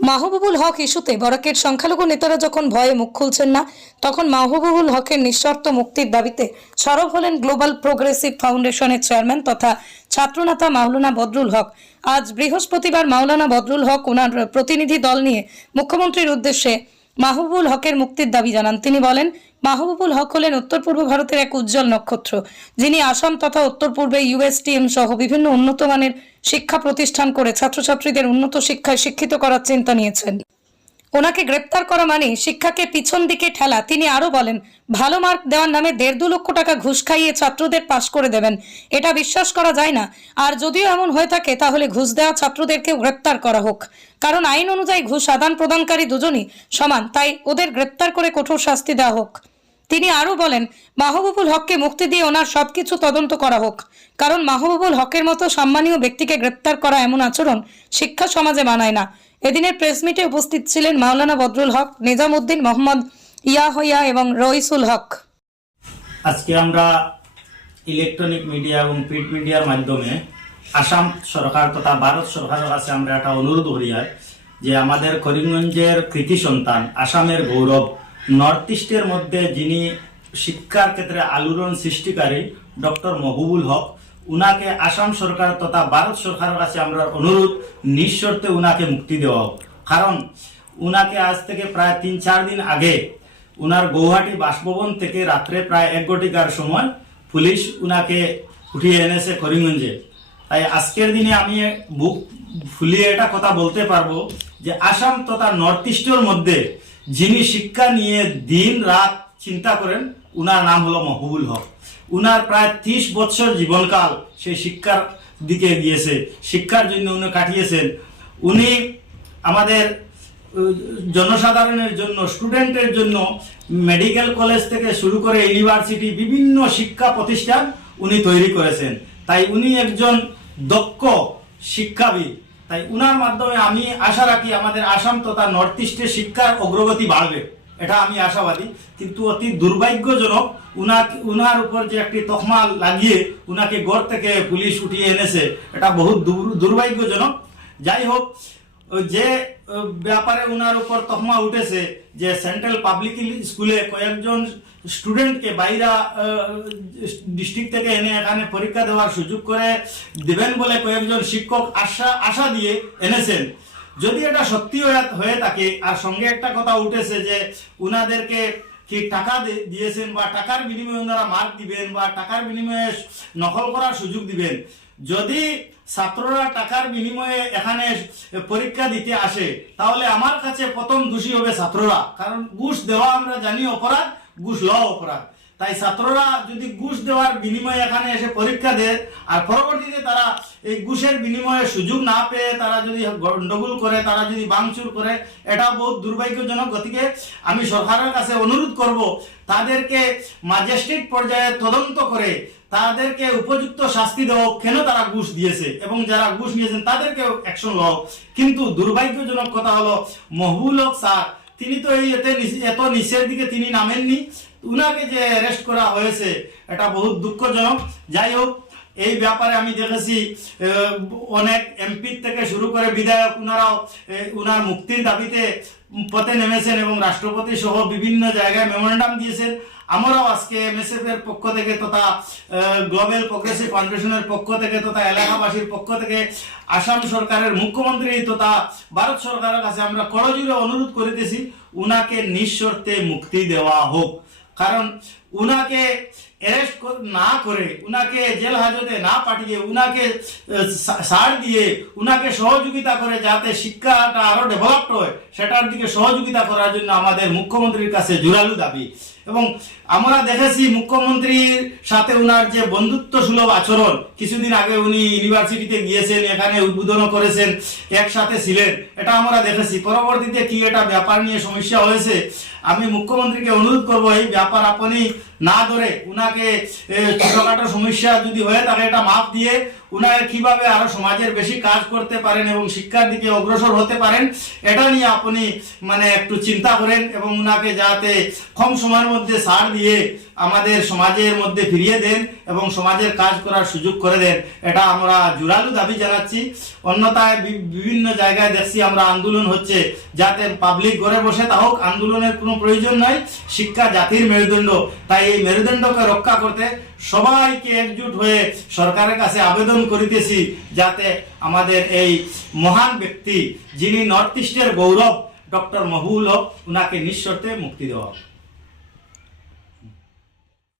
মাহবুবুল হক ইস্যুতে বরাকের সংখ্যালঘু নেতারা যখন ভয়ে মুখ খুলছেন না, তখন মাহবুবুল হকের নিঃশর্ত মুক্তির দাবিতে সরব হলেন গ্লোবাল প্রোগ্রেসিভ ফাউন্ডেশনের চেয়ারম্যান তথা ছাত্রনেতা মাওলানা বদরুল হক। আজ বৃহস্পতিবার মাওলানা বদরুল হক ওনার প্রতিনিধি দল নিয়ে মুখ্যমন্ত্রীর উদ্দেশ্যে মাহবুবুল হকের মুক্তির দাবি জানান। তিনি বলেন, মাহবুবুল হক হলেন উত্তর পূর্ব ভারতের এক উজ্জ্বল নক্ষত্র, যিনি আসাম তথা উত্তর পূর্বে ইউএসটিএম সহ বিভিন্ন উন্নত মানের শিক্ষা প্রতিষ্ঠান করে ছাত্রছাত্রীদের উন্নত শিক্ষায় শিক্ষিত করার চিন্তা নিয়েছেন। ওনাকে গ্রেপ্তার করা মানে শিক্ষাকে পিছন দিকে ঠেলা। তিনি আরো বলেন, ভালো মার্ক দেওয়ার নামে 1.5-2 লক্ষ টাকা ঘুষ খাইয়ে ছাত্রদের পাশ করে দেবেন, এটা বিশ্বাস করা যায় না। আর যদিও এমন হয়ে থাকে, তাহলে ঘুষ দেওয়া ছাত্রদেরকেও গ্রেপ্তার করা হোক, কারণ আইন অনুযায়ী ঘুষ আদান প্রদানকারী দুজনই সমান, তাই ওদের গ্রেপ্তার করে কঠোর শাস্তি দেওয়া হোক। তিনি আরো বলেন, মাহবুবুল হককে মুক্তি দিয়ে ওনার সবকিছু তদন্ত করা হোক, কারণ মাহবুবুল হকের মতো সম্মানীয় ব্যক্তিকে গ্রেপ্তার করা এমন আচরণ শিক্ষা সমাজে মানায় না। এদিনের প্রেস মিটে উপস্থিত ছিলেন মাওলানা বদরুল হক, নিজামউদ্দিন, মোহাম্মদ ইয়াহইয়া এবং রইসুল হক। আজকে আমরা ইলেকট্রনিক মিডিয়া এবং প্রিন্ট মিডিয়ার মাধ্যমে আসাম সরকার তথা ভারত সরকারের কাছে আমরা একটা অনুরোধ করি যে আমাদের করিমগঞ্জের কৃতি সন্তান, আসামের গৌরব, নর্থ ইস্টের মধ্যে যিনি শিক্ষার ক্ষেত্রে আলোড়ন সৃষ্টিকারী ডক্টর মাহবুবুল হক, উনাকে আসাম সরকার তথা ভারত সরকারের কাছে আমরা অনুরোধ, নিঃশর্তে উনাকে মুক্তি দেওয়া হোক। কারণ উনাকে আজ থেকে প্রায় 3-4 দিন আগে উনার গৌহাটি বাসভবন থেকে রাত্রে প্রায় 1 ঘটিকার সময় পুলিশ উনাকে উঠিয়ে এনেছে করিমগঞ্জে। তাই আজকের দিনে আমি বুক ফুলিয়ে এটা কথা বলতে পারবো যে আসাম তথা নর্থ ইস্টের মধ্যে যিনি শিক্ষা নিয়ে দিন রাত চিন্তা করেন, উনার নাম হলো মাহবুবুল হক। উনার প্রায় 30 বছর জীবনকাল সেই শিক্ষার দিকে গিয়েছে, শিক্ষার জন্য উনি কাটিয়েছেন। উনি আমাদের জনসাধারণের জন্য, স্টুডেন্টের জন্য মেডিকেল কলেজ থেকে শুরু করে ইউনিভার্সিটি, বিভিন্ন শিক্ষা প্রতিষ্ঠান উনি তৈরি করেছেন। তাই উনি একজন দক্ষ শিক্ষাবিদ। তাই উনার মাধ্যমে আমি আশা রাখি আমাদের আসাম তথা নর্থ ইস্টের শিক্ষার অগ্রগতি বাড়বে, এটা আমি আশাবাদী। কিন্তু অতি দুর্ভাগ্যজনক, উনার উপর যে একটি তকমা লাগিয়ে উনাকে গড় থেকে পুলিশ উঠিয়ে এনেছে, এটা বহুত দুর্ভাগ্যজনক। যাই হোক, যে ব্যাপারে উনার উপর তকমা উঠেছে যে সেন্ট্রাল পাবলিক স্কুলে কয়েকজন স্টুডেন্টকে বাইরা ডিস্ট্রিক্ট থেকে এনে এখানে পরীক্ষা দেওয়ার সুযোগ করে দিবেন বলে কয়েকজন শিক্ষক আশা দিয়ে এনেছেন। যদি এটা সত্যি হয়ে থাকে, আর সঙ্গে একটা কথা উঠেছে যে উনাদেরকে কি টাকা দিয়েছেন বা টাকার বিনিময়ে ওনারা মার্ক দিবেন বা টাকার বিনিময়ে নকল করার সুযোগ দিবেন। যদি ছাত্ররা টাকার বিনিময়ে এখানে পরীক্ষা দিতে আসে, তাহলে আমার কাছে প্রথম দোষী হবে ছাত্ররা, কারণ ঘুষ দেওয়া আমরা জানি অপরাধ, ঘুষ লওয়া অপরাধ। তাই ছাত্ররা যদি ঘুষ দেওয়ার বিনিময়ে এখানে এসে পরীক্ষা দেয় আর পরবর্তীতে তারা এই ঘুষের বিনিময়ে সুযোগ না পেয়ে তারা যদি গন্ডগোল করে, তারা যদি ভাঙচুর করে, এটা বহুত দুর্ভাগ্যজনক। গতিকে আমি সরকারের কাছে অনুরোধ করব, তাদেরকে ম্যাজিস্ট্রেট পর্যায়ে তদন্ত করে তাদেরকে উপযুক্ত শাস্তি দেওয়া, কেন তারা ঘুষ দিয়েছে এবং যারা ঘুষ নিয়েছেন তাদেরকেও অ্যাকশন লও। কিন্তু দুর্ভাগ্যজনক কথা হলো, মাহবুবুল হক স্যার তিনি তো এত নিচের দিকে তিনি নামেননি। উনাকে যে অ্যারেস্ট করা হয়েছে এটা বহুত দুঃখজনক। যাই হোক, এই ব্যাপারে আমি দেখেছি অনেক এমপি থেকে শুরু করে বিধায়ক উনারাও উনার মুক্তির দাবিতে পথে নেমেছেন এবং রাষ্ট্রপতি সহ বিভিন্ন জায়গায় মেমোরেন্ডাম দিয়েছেন। আমরাও আজকে এমএসএফ এর পক্ষ থেকে তথা গ্লোবাল প্রোগ্রেসিভ ফাউন্ডেশনের পক্ষ থেকে তথা এলাকাবাসীর পক্ষ থেকে আসাম সরকারের মুখ্যমন্ত্রী তথা ভারত সরকারের কাছে আমরা করজোড়ে অনুরোধ করিতেছি, উনাকে নিঃশর্তে মুক্তি দেওয়া হোক। কারণ উনাকে অ্যারেস্ট না করে, উনাকে জেল হাজতে না পাঠিয়ে, উনাকে ছাড় দিয়ে, উনাকে সহযোগিতা করে যাতে শিক্ষাটা আরো ডেভেলপড হয়, সেটার দিকে সহযোগিতা করার জন্য আমাদের মুখ্যমন্ত্রীর কাছে জোরালো দাবি। এবং আমরা দেখেছি মুখ্যমন্ত্রীর সাথে উনার যে বন্ধুত্ব সুলভ আচরণ, কিছুদিন আগে উনি ইউনিভার্সিটিতে গিয়েছেন, এখানে উদ্বোধন করেছেন, একসাথে ছিলেন, এটা আমরা দেখেছি। পরবর্তীতে কি এটা ব্যাপার নিয়ে সমস্যা হয়েছে, আমি মুখ্যমন্ত্রীকে অনুরোধ করবো এই ব্যাপার আপনি না ধরে উনাকে ছোটখাটো সমস্যা যদি হয়ে থাকে এটা মাফ দিয়ে উনাকে কিভাবে আরো সমাজের বেশি কাজ করতে পারেন এবং শিক্ষার দিকে অগ্রসর হতে পারেন, এটা নিয়ে আপনি একটু চিন্তা করেন এবং উনাকে যাতে কম সময়ের মধ্যে ছাড় দিয়ে আমাদের সমাজের মধ্যে ফিরিয়ে দেন এবং সমাজের কাজ করার সুযোগ করে দেন, এটা আমরা জোরালো দাবি জানাচ্ছি। অন্যথায় বিভিন্ন জায়গায় দেখছি আমরা আন্দোলন হচ্ছে, যাতে পাবলিক ঘরে বসে তা হোক, আন্দোলনের কোনো প্রয়োজন নাই। শিক্ষা জাতির মেরুদণ্ড, তাই এই মেরুদণ্ডকে রক্ষা করতে সবাইকে একজুট হয়ে সরকারের কাছে আবেদন করিতেছি, যাতে আমাদের এই মহান ব্যক্তি, যিনি নর্থ ইস্টের গৌরব, ডক্টর মাহবুবুল হক, উনাকে নিঃশর্তে মুক্তি দেওয়া।